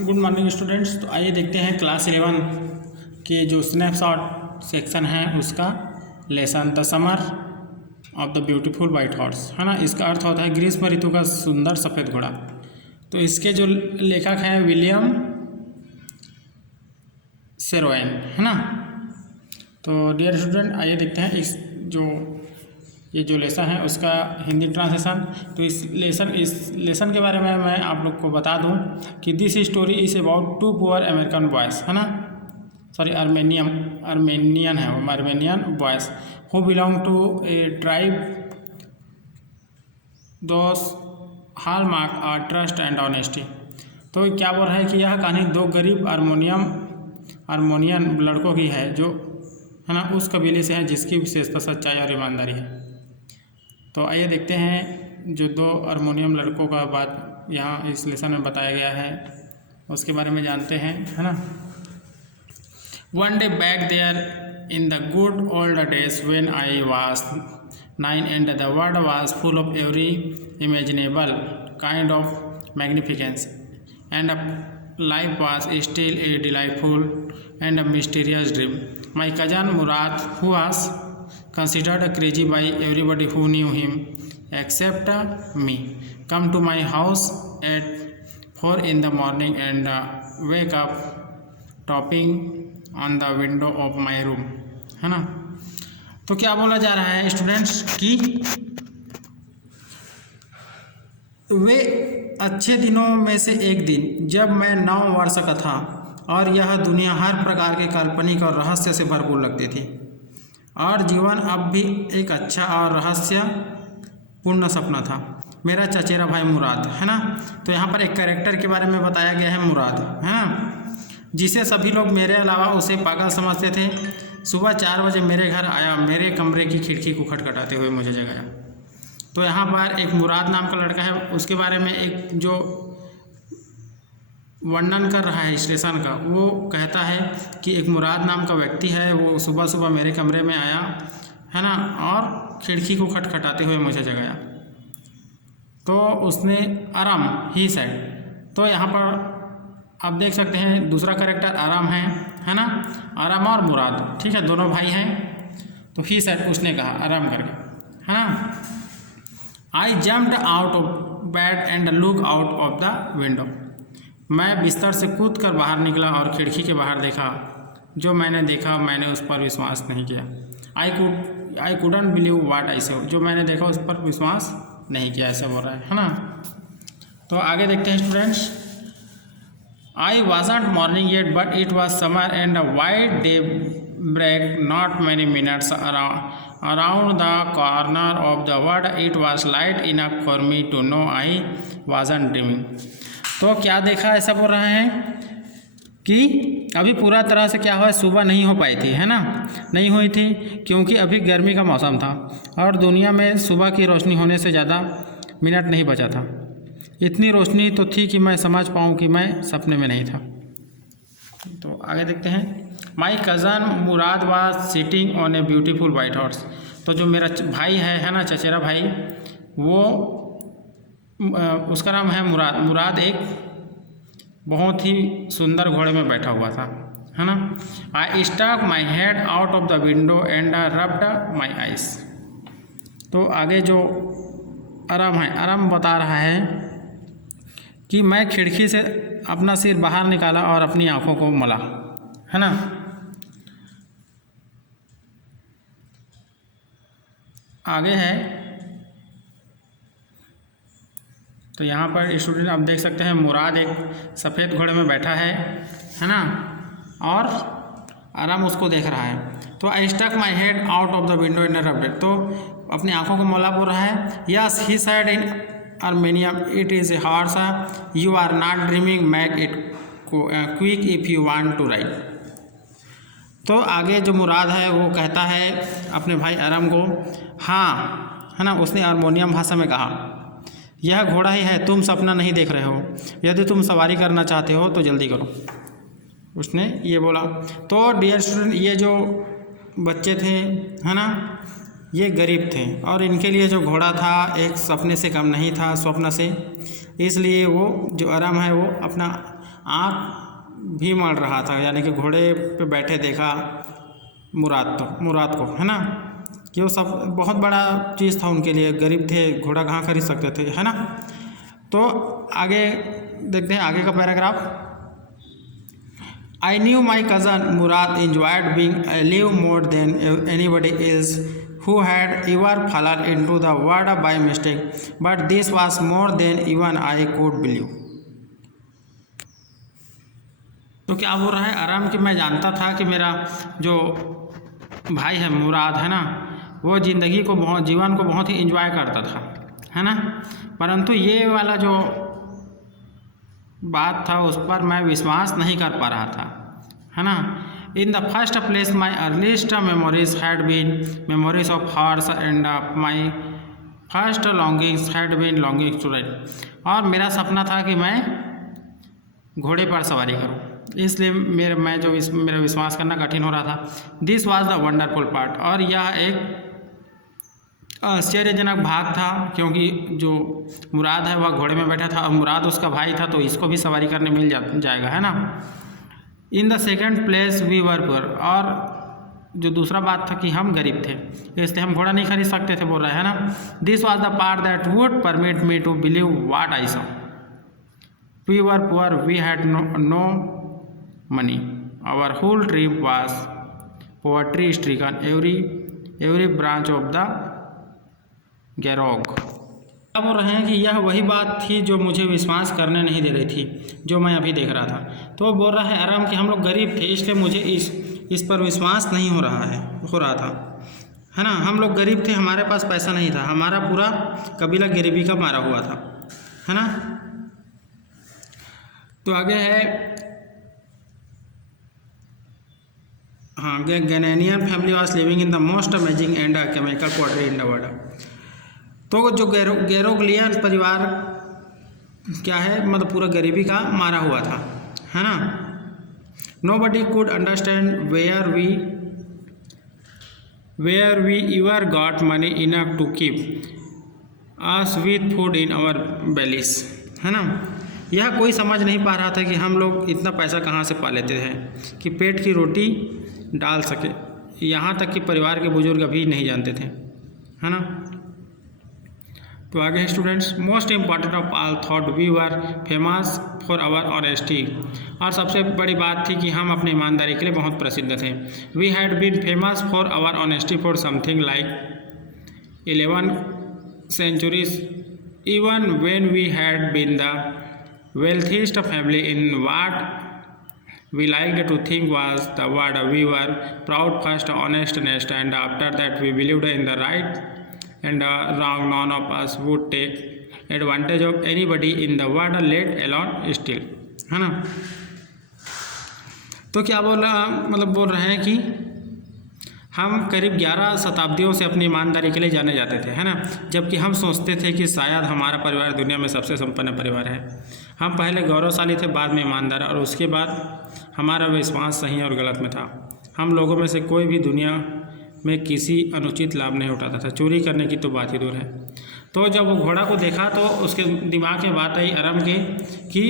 Good morning students. तो आइए देखते हैं क्लास 11 के जो स्नैपशॉट सेक्शन है उसका lesson the summer of the beautiful white horse, है ना। इसका अर्थ होता है ग्रीष्म ऋतु का सुंदर सफ़ेद घोड़ा। तो इसके जो लेखक हैं विलियम सेरोइन, है ना। तो डियर स्टूडेंट आइए देखते हैं इस ये जो लेसन है उसका हिंदी ट्रांसलेशन। तो इस लेसन के बारे में मैं आप लोग को बता दूं कि this story is about two poor American boys, है ना, सॉरी आर्मेनियन है वो, Armenian boys who belong to a tribe those hallmark are trust and honesty. तो क्या बोल रहा है कि यह कहानी दो गरीब आर्मेनियन लड़कों की है जो, है ना, उस कबीले से है जिसकी विशेषता सच्चाई और ईमानदारी है। तो आइए देखते हैं जो दो आर्मेनियन लड़कों का बात यहाँ इस लेसन में बताया गया है उसके बारे में जानते हैं, है ना। One day back there in the good old days when I was 9 and the world was full of every imaginable kind of magnificence and life was still a delightful and a mysterious dream. My cousin Murad, who was considered crazy by everybody who knew him except me, come to my house at 4 in the morning and wake up tapping on the window of my room, है ना। तो क्या बोला जा रहा है students कि वे अच्छे दिनों में से एक दिन जब मैं 9 वर्ष का था और यह दुनिया हर प्रकार के काल्पनिक और रहस्य से भरपूर लगती थी और जीवन अब भी एक अच्छा और रहस्यपूर्ण सपना था। मेरा चचेरा भाई मुराद, है ना। तो यहाँ पर एक कैरेक्टर के बारे में बताया गया है मुराद, है ना, जिसे सभी लोग मेरे अलावा उसे पागल समझते थे। सुबह 4 बजे मेरे घर आया, मेरे कमरे की खिड़की को खटखटाते हुए मुझे जगाया। तो यहाँ पर एक मुराद नाम का लड़का है, उसके बारे में एक जो वर्णन कर रहा है स्टेशन का, वो कहता है कि एक मुराद नाम का व्यक्ति है, वो सुबह सुबह मेरे कमरे में आया, है ना, और खिड़की को खटखटाते हुए मुझे जगाया। तो उसने आराम ही सेड। तो यहाँ पर आप देख सकते हैं दूसरा कैरेक्टर आराम है ना, आराम और मुराद, ठीक है, दोनों भाई हैं। तो ही सेड उसने कहा आराम करके, है ना। आई jumped out of bed and look out of the window. मैं बिस्तर से कूद कर बाहर निकला और खिड़की के बाहर देखा। जो मैंने देखा मैंने उस पर विश्वास नहीं किया। I couldn't believe what I saw. जो मैंने देखा उस पर विश्वास नहीं किया, ऐसा बोल रहा है ना। तो आगे देखते हैं students. I wasn't morning yet but it was summer and a white day break not many minutes around the corner of the world. It was light enough for me to know I wasn't dreaming. तो क्या देखा, ऐसा बोल रहे हैं कि अभी पूरा तरह से क्या हुआ, सुबह नहीं हो पाई थी, है ना, नहीं हुई थी क्योंकि अभी गर्मी का मौसम था और दुनिया में सुबह की रोशनी होने से ज़्यादा मिनट नहीं बचा था। इतनी रोशनी तो थी कि मैं समझ पाऊँ कि मैं सपने में नहीं था। तो आगे देखते हैं। My cousin Murad was sitting on a beautiful white horse. तो जो मेरा भाई है ना, चचेरा भाई, वो उसका नाम है मुराद। मुराद एक बहुत ही सुंदर घोड़े में बैठा हुआ था, है ना। I stuck my head out of the window and rubbed my eyes. तो आगे जो आराम है, आराम बता रहा है कि मैं खिड़की से अपना सिर बाहर निकाला और अपनी आंखों को मला, है ना। आगे है तो यहाँ पर स्टूडेंट आप देख सकते हैं मुराद एक सफ़ेद घोड़े में बैठा है ना, और आराम उसको देख रहा है। तो I stuck my head out of the window in rubbed. तो अपनी आंखों को मोला बोल रहा है। Yes he said in Armenian it is a horse, you are not dreaming, make it quick if you want to ride. तो आगे जो मुराद है वो कहता है अपने भाई आराम को, हाँ, है ना, उसने आर्मेनियन भाषा में कहा, यह घोड़ा ही है, तुम सपना नहीं देख रहे हो, यदि तुम सवारी करना चाहते हो तो जल्दी करो, उसने ये बोला। तो डियर स्टूडेंट, ये जो बच्चे थे, है ना, ये गरीब थे और इनके लिए जो घोड़ा था एक सपने से कम नहीं था, स्वप्न से। इसलिए वो जो आराम है वो अपना आँख भी मल रहा था, यानी कि घोड़े पे बैठे देखा मुराद को, है ना, कि वो सब बहुत बड़ा चीज़ था उनके लिए। गरीब थे, घोड़ा कहाँ खरीद सकते थे, है ना। तो आगे देखते हैं आगे का paragraph. I knew my cousin Murad enjoyed being alive more than anybody else who had ever fallen into the water by mistake, but this was more than even I could believe. तो क्या बोल रहा है आराम कि मैं जानता था कि मेरा जो भाई है मुराद, है ना, वो जीवन को बहुत ही इंजॉय करता था, है ना, परंतु ये वाला जो बात था उस पर मैं विश्वास नहीं कर पा रहा था, है ना। In the first place my earliest memories had been memories of horse and my first longings had been longing to ride. और मेरा सपना था कि मैं घोड़े पर सवारी करूं, इसलिए मेरा विश्वास करना कठिन हो रहा था। This was the wonderful part, और यह एक आश्चर्यजनक भाग था, क्योंकि जो मुराद है वह घोड़े में बैठा था और मुराद उसका भाई था, तो इसको भी सवारी करने मिल जाएगा, है ना। In the second place we were poor, और जो दूसरा बात था कि हम गरीब थे, इसलिए हम घोड़ा नहीं खरीद सकते थे, बोल रहा है ना। This was the part that would permit me to believe what I saw. We were poor, we had no money, our whole tribe was poverty stricken, every branch of the Garog. अब बोल रहे हैं कि यह वही बात थी जो मुझे विश्वास करने नहीं दे रही थी, जो मैं अभी देख रहा था। तो वो बोल रहा है आराम कि हम लोग गरीब थे, इसलिए मुझे इस पर विश्वास नहीं हो रहा था, है ना। हम लोग गरीब थे, हमारे पास पैसा नहीं था, हमारा पूरा कबीला गरीबी का मारा हुआ था, है ना। तो आगे है, हाँ, Garoghlanian family was living in the most amazing and comical poverty in the world. तो जो गैरोग्लियन परिवार क्या है, मतलब पूरा गरीबी का मारा हुआ था, है ना। Nobody could understand where we ever got money enough to keep us with food in our bellies, है ना। यह कोई समझ नहीं पा रहा था कि हम लोग इतना पैसा कहाँ से पा लेते थे कि पेट की रोटी डाल सके, यहाँ तक कि परिवार के बुजुर्ग अभी नहीं जानते थे, है ना। तो आगे students, most important of all thought we were famous for our honesty, और सबसे बड़ी बात थी कि हम अपनी ईमानदारी के लिए बहुत प्रसिद्ध थे। We had been famous for our honesty for something like 11 centuries, even when we had been the wealthiest family in what we liked to think was the world. We were proud, first, honest, and after that we believed in the right and wrong. None of us would take advantage of anybody in the world, let alone steal, है ना। तो क्या बोल रहे हैं कि हम करीब 11 शताब्दियों से अपनी ईमानदारी के लिए जाने जाते थे, है ना, जबकि हम सोचते थे कि शायद हमारा परिवार दुनिया में सबसे संपन्न परिवार है। हम पहले गौरवशाली थे, बाद में ईमानदार, और उसके बाद हमारा विश्वास सही और गलत में था। हम लोगों में से कोई भी दुनिया में किसी अनुचित लाभ नहीं उठाता था, चोरी करने की तो बात ही दूर है। तो जब वो घोड़ा को देखा तो उसके दिमाग में बात आई अरम की कि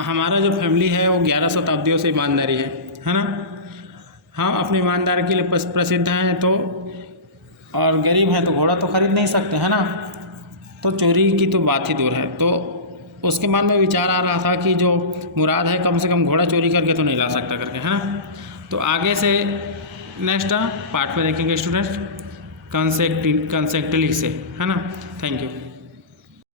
हमारा जो फैमिली है वो 11 शताब्दियों से ईमानदारी है ना। हम अपनी ईमानदारी के लिए प्रसिद्ध हैं, तो और गरीब हैं तो घोड़ा तो खरीद नहीं सकते, है ना, तो चोरी की तो बात ही दूर है। तो उसके मन में विचार आ रहा था कि जो मुराद है कम से कम घोड़ा चोरी करके तो नहीं ला सकता करके, है ना। तो आगे से नेक्स्ट पार्ट में देखेंगे स्टूडेंट्स कंसेक्टली से, है ना। Thank you.